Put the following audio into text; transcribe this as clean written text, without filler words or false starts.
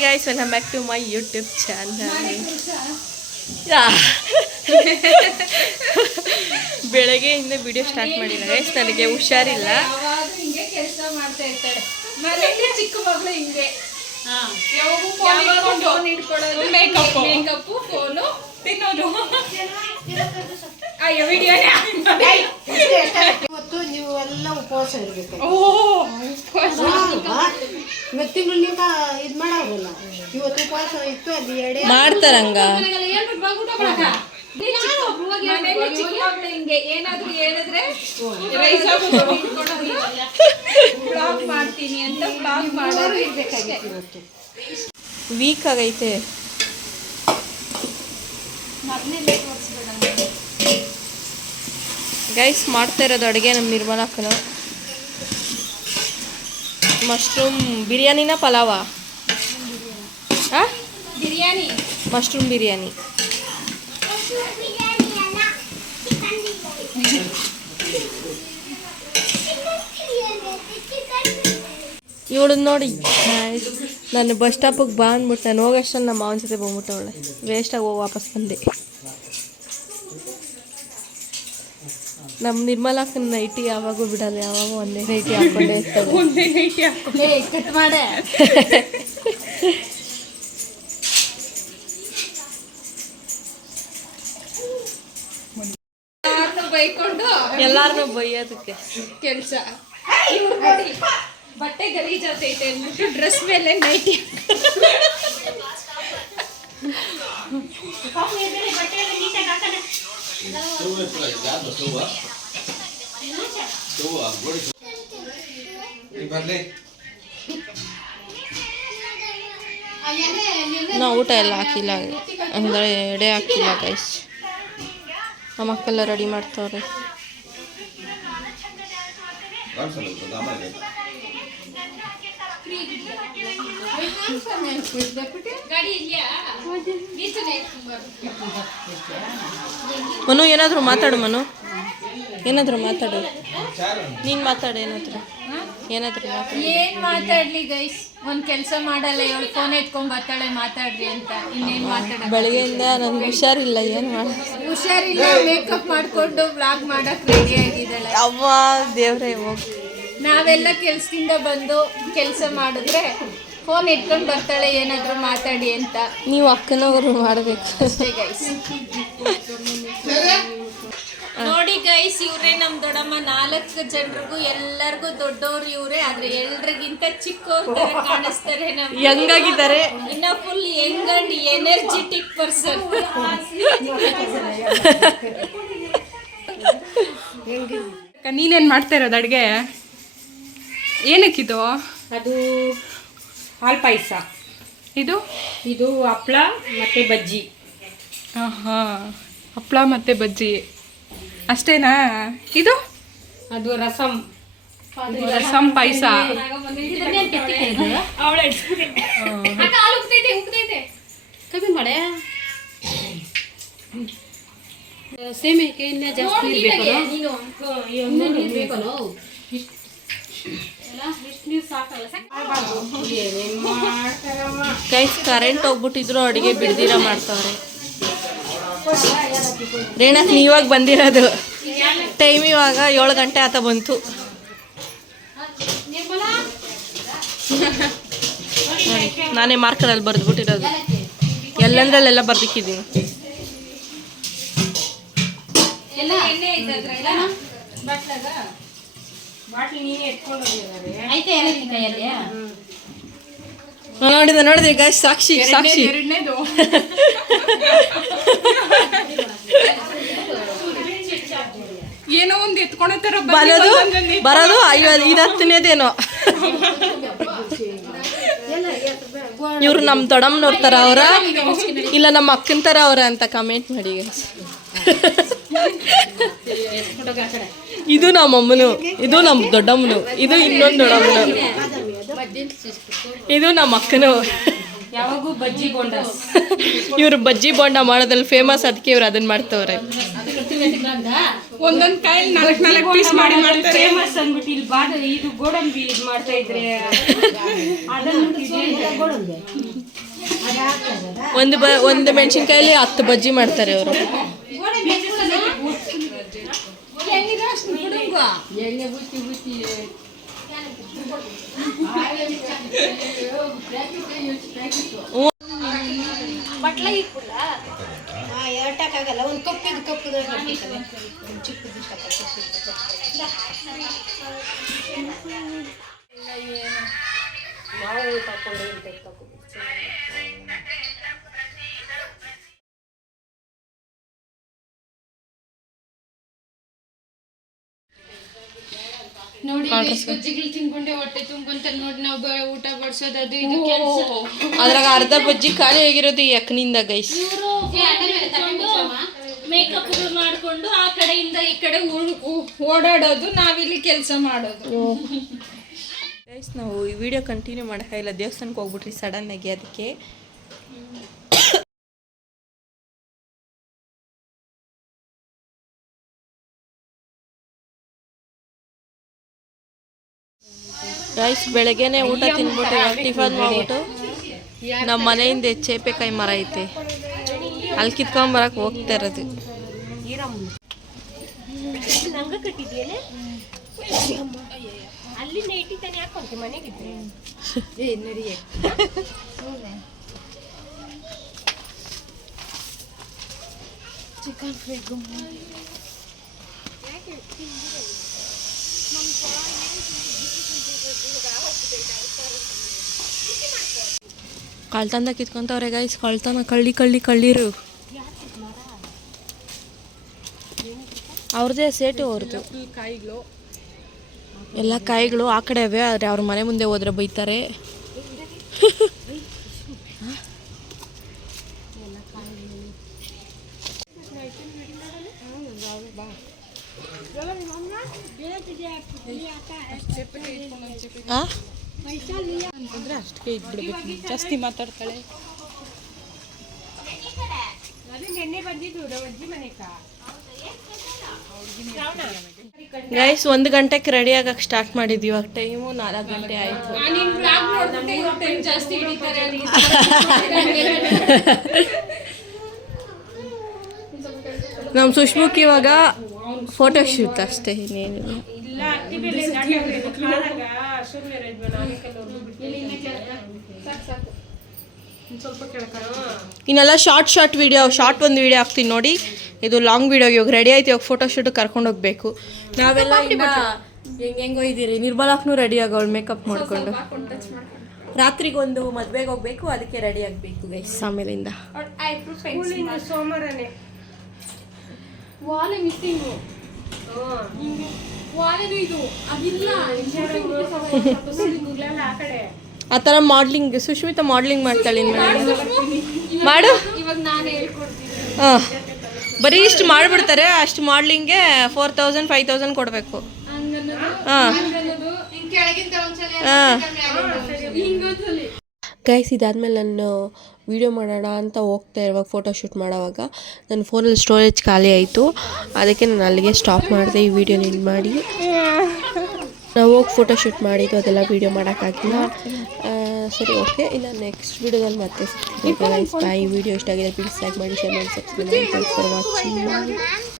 Guys, welcome back to my YouTube channel. ಬೆಳಗ್ಗೆಯಿಂದ video start ಮಾಡಿಲ್ಲ guys, ನನಗೆ ಹುಷಾರಿಲ್ಲ. ಹಿಂಗೆ ಕೆಲಸ ಮಾಡ್ತಾ ಇರ್ತಾಳೆ ಮನೆಯಲ್ಲಿ ಚಿಕ್ಕ ಮಗಳು ಹಿಂಗೆ ಫೋನ್ ಇಟ್ಕೊಳ್ಳೋದು, ಮೇಕಪ್, ಫೋನು ತಿನ್ನೋದು. ಅಯ್ಯೋ ವಿಡಿಯೋನೇ ಇವತ್ತು ನೀವು ಎಲ್ಲ ಉಪವಾಸ ಇರ್ಬೇಕು. ತಿಂಗಳು ನೀವು ಇದು ಮಾಡೋರಲ್ಲ, ಇವತ್ತು ಉಪವಾಸ ಇತ್ತು. ಅದು ಎರಡೇ ಮಾಡ್ತಾರಂಗ ಹಿಂಗೆ ಏನಾದ್ರು ಹೇಳಿದ್ರೆ ಬ್ಲಾಗ್ ಮಾಡ್ತೀನಿ ಅಂತ ಬ್ಲಾಗ್ ಮಾಡೋರು ಇರ್ಬೇಕಾಗಿತ್ತು. ಇವತ್ತು ವೀಕ್ ಆಗೈತೆ. ಗೈಸ್, ಮಾಡ್ತಾ ಇರೋದು ಅಡುಗೆ ನಮ್ಮ ನಿರ್ಮಲಾಕ್ಕನ. ಮಶ್ರೂಮ್ ಬಿರಿಯಾನಿನ ಪಲಾವ? ಬಿರಿಯಾನಿ, ಮಶ್ರೂಮ್ ಬಿರಿಯಾನಿ. ಇವಳು ನೋಡಿ, ನಾನು ಬಸ್ ಸ್ಟಾಪಿಗೆ ಬಾ ಅಂದ್ಬಿಟ್ಟು ನಾನು ಹೋಗೋಷ್ಟಲ್ಲಿ ನಮ್ಮ ಮಾವನ ಜೊತೆ ಬಂದ್ಬಿಟ್ಟು ಅವಳೆ ವೇಸ್ಟಾಗಿ ಹೋಗಿ ವಾಪಸ್ ಬಂದೆ. ನಮ್ಮ ನಿರ್ಮಲಾಕ್ಕನ ನೈಟಿ ಯಾವಾಗೂ ಬಿಡಲ್ಲ, ಯಾವಾಗ ಒಂದೇ ನೈಟಿ ಹಾಕೊಂಡೇ ಇರ್ತಾರೆ. ಒಂದೇ ನೈಟಿ ಹಾಕೊಂಡೆ ಕಟ್ ಮಾಡೆ ಬೈಕೊಂಡು ಎಲ್ಲಾರನ್ನೂ ಬೈಯೋದಕ್ಕೆ ಕೆಲಸ. ಬಟ್ಟೆ ಗಲೀಜಾತೈತೆ ಅಂದ್ಬಿಟ್ಟು ಡ್ರೆಸ್ ಮೇಲೆ ನೈಟಿ ನಾವು ಊಟ ಎಲ್ಲ ಹಾಕಿಲ್ಲ, ಅಂದರೆ ಎಡೆ ಹಾಕಿಲ್ಲ ಗೈಸ್. ನಮ್ಮ ಅಕ್ಕೆಲ್ಲ ರೆಡಿ ಮಾಡ್ತವ್ರೆ. ಮನು ಏನಾದರೂ ಮಾತಾಡು, ಮನು ಏನಾದರೂ ಮಾತಾಡು, ನೀನು ಮಾತಾಡು. ಏನಾದರೂ ಏನ್ ಮಾತಾಡ್ಲಿ ಗೈಸ್, ಒಂದ್ ಕೆಲ್ಸ ಮಾಡಲ್ಲ, ಇವಳು ಫೋನ್ ಎತ್ಕೊಂಡ್ ಬರ್ತಾಳೆ ಮಾತಾಡ್ರಿ ಅಂತ. ಇನ್ನೇನ್ ಮಾತಾಡ, ಬೆಳಗ್ಗೆಯಿಂದ ನನಗೆ ಹುಷಾರಿಲ್ಲ, ಏನು ಮಾಡ ಹುಷಾರಿಲ್ಲ. ಮೇಕಪ್ ಮಾಡ್ಕೊಂಡು ವ್ಲಾಗ್ ಮಾಡಕ್ ರೆಡಿ ಆಗಿದ್ದಾಳೆ. ಅವ್ವ ದೇವ್ರೇ ಹೋಗಿ. ನಾವೆಲ್ಲ ಕೆಲ್ಸದಿಂದ ಬಂದು ಕೆಲಸ ಮಾಡಿದ್ರೆ ಫೋನ್ ಇಟ್ಕೊಂಡು ಬರ್ತಾಳೆ ಏನಾದ್ರು ಮಾತಾಡಿ ಅಂತ. ನೀವು ಅಕ್ಕನವರು ಮಾಡಬೇಕು ಅಷ್ಟೇ ಗೈಸ್. ನೋಡಿ ಗೈಸ್, ಇವ್ರೇ ನಮ್ ದೊಡ್ಡಮ್ಮ. 4 ಜನರಿಗೂ ಎಲ್ಲರಿಗೂ ದೊಡ್ಡವ್ರು ಇವ್ರೆ, ಆದ್ರೆ ಎಲ್ರಿಗಿಂತ ಚಿಕ್ಕವ್ರ ತರ ಕಾಣಿಸ್ತಾರೆ. ಹೆಂಗಾಗಿದ್ದಾರೆ, ಇನ್ನ full Young and energetic person. ನೀನೇನು ಮಾಡ್ತಾ ಇರೋದು ಅಡುಗೆ? ಏನಕ್ಕಿದು? ಅದು ಹಾಲು ಪಾಯಸ. ಇದು ಹಪ್ಪಳ ಮತ್ತು ಬಜ್ಜಿ. ಹಾಂ, ಹಪ್ಪಳ ಮತ್ತು ಬಜ್ಜಿ ಅಷ್ಟೇನಾ? ಇದು ಅದು ರಸಂ ಪಾಯಸ. ಕಮ್ಮಿ ಮಾಡೆ. ಸೇಮಿಗೆ ಇನ್ನೂ ಜಾಸ್ತಿ ಇರಬೇಕು. ಗೈಸ್, ಕರೆಂಟ್ ಹೋಗ್ಬಿಟ್ಟಿದ್ರು ಅಡುಗೆ ಬಿಡ್ದಿರ ಮಾಡ್ತಾವ್ರೆ. ರೇಣಕ್ ನೀವಾಗ ಬಂದಿರೋದು, ಟೈಮ್ ಇವಾಗ 7 ಗಂಟೆ ಆತ ಬಂತು. ನಾನೇ ಮಾರ್ಕರಲ್ಲಿ ಬರೆದ್ಬಿಟ್ಟಿರೋದು, ಎಲ್ಲಂದ್ರಲ್ಲೆಲ್ಲ ಬರ್ದಿಕ್ಕಿದ್ದೀನಿ. ನೋಡಿದ್ರಿ ಗೈಸ್, ಸಾಕ್ಷಿ ಎರಡನೇದು ಏನೋ ಒಂದು ಎತ್ಕೊಳತ್ತಾರ ಬರೋದು 10ನೇದೇನೋ. ಇವ್ರು ನಮ್ಮ ದೊಡ್ಡಮ್ಮನವ್ರ ಥರ ಅವರ ಇಲ್ಲ ನಮ್ಮ ಅಕ್ಕನ ಥರ ಅವರ ಅಂತ ಕಮೆಂಟ್ ಮಾಡಿ ಗೈಸ್. ಇದು ನಮ್ಮ ಅಮ್ಮನು, ಇದು ನಮ್ಮ ದೊಡ್ಡಮ್ಮನು, ಇದು ಇನ್ನೊಂದು ದೊಡ್ಡಮ್ಮನು, ಇದು ನಮ್ಮ ಅಕ್ಕನು. ಯಾವಾಗೂ ಬಜ್ಜಿ ಬೋಂಡ. ಇವರು ಬಜ್ಜಿ ಬೋಂಡ ಮಾಡೋದ್ರಲ್ಲಿ ಫೇಮಸ್, ಅದಕ್ಕೆ ಇವ್ರು ಅದನ್ನ ಮಾಡ್ತವ್ರೆ. ಒಂದೊಂದ್ ಕಾಯಿಲ್ 4 ಪೀಸ್ ಮಾಡಿ ಮಾಡ್ತಾರೆ. ಫೇಮಸ್ ಅಂದ್ಬಿಟ್ಟು ಇಲ್ಲಿ ಇದು ಗೋಡಂಬಿ ಇದು ಮಾಡ್ತಾ ಇದ್ರೆ ಒಂದು ಮೆಣಸಿನ್ಕಾಯಲ್ಲಿ 10 ಬಜ್ಜಿ ಮಾಡ್ತಾರೆ ಅವರು. ಎರಡಕ್ಕಾಗಲ್ಲ, ಒಂದು ಕಪ್ಪಿದ್ದು ಚಿಕ್ಕದು ನಾವು ತಗೊಂಡು ನೋಡಿ ಬಜ್ಜಿಗಳು ತಿನ್ಕೊಂಡೆ ಹೊಟ್ಟೆ ತುಂಬ್ಕೊಂತಾರೆ ನೋಡಿ. ನಾವು ಊಟ ಬಡ್ಸೋದು ಅದು ಇದು ಕೆಲಸ. ಅದ್ರಾಗ ಅರ್ಧ ಬಜ್ಜಿ ಖಾಲಿ ಆಗಿರೋದು ಈ ಅಕ್ಕನಿಂದ ಗೈಸ್. ಮೇಕಪ್ ಮಾಡ್ಕೊಂಡು ಆ ಕಡೆಯಿಂದ ಈ ಕಡೆ ಓಡಾಡೋದು, ನಾವಿಲ್ಲಿ ಕೆಲಸ ಮಾಡೋದು. ಗೈಸ್ ನಾವು ಈ ವಿಡಿಯೋ ಕಂಟಿನ್ಯೂ ಮಾಡೋಕ್ಕಾಗಿಲ್ಲ, ದೇವಸ್ಥಾನಕ್ಕೆ ಹೋಗ್ಬಿಟ್ರಿ ಸಡನ್ ಆಗಿ. ಅದಕ್ಕೆ ಗೈಸ್ ಬೆಳಗ್ಗೆನೆ ಊಟ ತಿನ್ಬಿಟ್ಟು ಟಿಫನ್ ಮಾಡ್ಬಿಟ್ಟು ನಮ್ಮ ಮನೆಯಿಂದ ಚೇಪೆಕಾಯಿ ಮರ ಐತೆ, ಅಲ್ಲಿ ಕಿತ್ಕೊಂಬರಕ್ಕೆ ಹೋಗ್ತಾ ಇರೋದು. ಅಲ್ಲಿ ನೈಟಿ ತಾನೆ ಹಾಕೊಂತೆ ಮನೆಗಿದ್ರೆ ನಡಿಯೇ ಚಿಕನ್ ಫ್ರೈ ಕಳ್ತಂದ ಕಿತ್ಕೊಂತವ್ರೆ ಗೈಸ್. ಕಳ್ತನ ಕಳ್ಳಿರು ಅವ್ರದ್ದೇ ಸೇಟು ಅವ್ರದ್ದು. ಎಲ್ಲ ಕಾಯಿಗಳು ಆ ಕಡೆ ಅವೆ, ಆದರೆ ಅವ್ರ ಮನೆ ಮುಂದೆ ಹೋದ್ರೆ ಬೈತಾರೆ. ಅಷ್ಟಕ್ಕೆ ಇಟ್ಬಿಡ್ಬೇಕು, ಜಾಸ್ತಿ ಮಾತಾಡ್ತಾಳೆ. ಗೈಸ್ 1 ಗಂಟೆಗೆ ರೆಡಿ ಆಗಕ್ಕೆ ಸ್ಟಾರ್ಟ್ ಮಾಡಿದ್ವಿ. ಇವಾಗ ಟೈಮು 4 ಗಂಟೆ ಆಯಿತು. ಜಾಸ್ತಿ ಹಿಡಿತಾರೆ. ನಮ್ಮ ಸುಷ್ಮುಖ್ ಇವಾಗ ಫೋಟೋ ಶೂಟ್ ಅಷ್ಟೇ, ಇನ್ನೇನಿಲ್ಲ. ಇನ್ನೆಲ್ಲ ಶಾರ್ಟ್ ವಿಡಿಯೋ, ಒಂದು ವಿಡಿಯೋ ಹಾಕ್ತೀನಿ ನೋಡಿ. ಇದು ಲಾಂಗ್ ವಿಡಿಯೋ. ಇವಾಗ ರೆಡಿ ಆಯ್ತು, ಇವಾಗ ಫೋಟೋ ಶೂಟ್ ಕರ್ಕೊಂಡು ಹೋಗ್ಬೇಕು. ನಾವೆಲ್ಲ ಹೆಂಗೆಂಗೋ ಇದ್ದೀರಿ. ನಿರ್ಮಲಾಕ್ನೂ ರೆಡಿ ಆಗೋಳು ಮೇಕಪ್ ಮಾಡಿಕೊಂಡು. ರಾತ್ರಿಗೊಂದು ಮದುವೆಗೆ ಹೋಗ್ಬೇಕು, ಅದಕ್ಕೆ ರೆಡಿ ಆಗಬೇಕು ಗೈಸ್. ಆಮೇಲಿಂದ ಸೋಮವಾರನೇ ವಾಲೆ ಮಿಸ್ಸಿಂಗು ವಾಲೆದು ಅದಿಲ್ಲ ಆ ಕಡೆ ಆ ಥರ ಮಾಡ್ಲಿಂಗ್ ಸುಷ್ಮಿತಾ ಮಾಡ್ಲಿಂಗ್ ಮಾಡ್ತಾಳೆ. ಮಾಡು ಇವಾಗ ನಾನು ಹೇಳ್ಕೊಡ್ತೀನಿ. ಹಾಂ, ಬರೀ ಇಷ್ಟು ಮಾಡಿಬಿಡ್ತಾರೆ. ಅಷ್ಟು ಮಾಡ್ಲಿಂಗ್ಗೆ 4000 5000 ಕೊಡಬೇಕು. ಹಾಂ ಗೈಸ್, ಇದಾದಮೇಲೆ ನಾನು ವೀಡಿಯೋ ಮಾಡೋಣ ಅಂತ ಹೋಗ್ತಾ ಇರುವಾಗ, ಫೋಟೋ ಶೂಟ್ ಮಾಡೋವಾಗ ನನ್ನ ಫೋನಲ್ಲಿ ಸ್ಟೋರೇಜ್ ಖಾಲಿ ಆಯಿತು. ಅದಕ್ಕೆ ನಾನು ಅಲ್ಲಿಗೆ ಸ್ಟಾಪ್ ಮಾಡಿದೆ ಈ ವಿಡಿಯೋ ಎಂಡ್ ಮಾಡಿ. ನಾವು ಹೋಗಿ ಫೋಟೋ ಶೂಟ್ ಮಾಡಿದ್ದು ಅದೆಲ್ಲ ವೀಡಿಯೋ ಮಾಡೋಕ್ಕಾಗಿಲ್ಲ. ಸರಿ, ಓಕೆ, ಇನ್ನು ನೆಕ್ಸ್ಟ್ ವೀಡಿಯೋದಲ್ಲಿ ಮತ್ತೆ ಸಿಗ್ತೀನಿ ಗೈಸ್. ಬಾಯ್. ಈ ವಿಡಿಯೋ ಇಷ್ಟ ಆಗಿದೆ ಪ್ಲೀಸ್ ಲೈಕ್ ಮಾಡಿ, ಶೇರ್ ಮಾಡಿ, ಸಬ್ಸ್ಕ್ರೈಬ್ ಮಾಡಿ. Thanks for watching.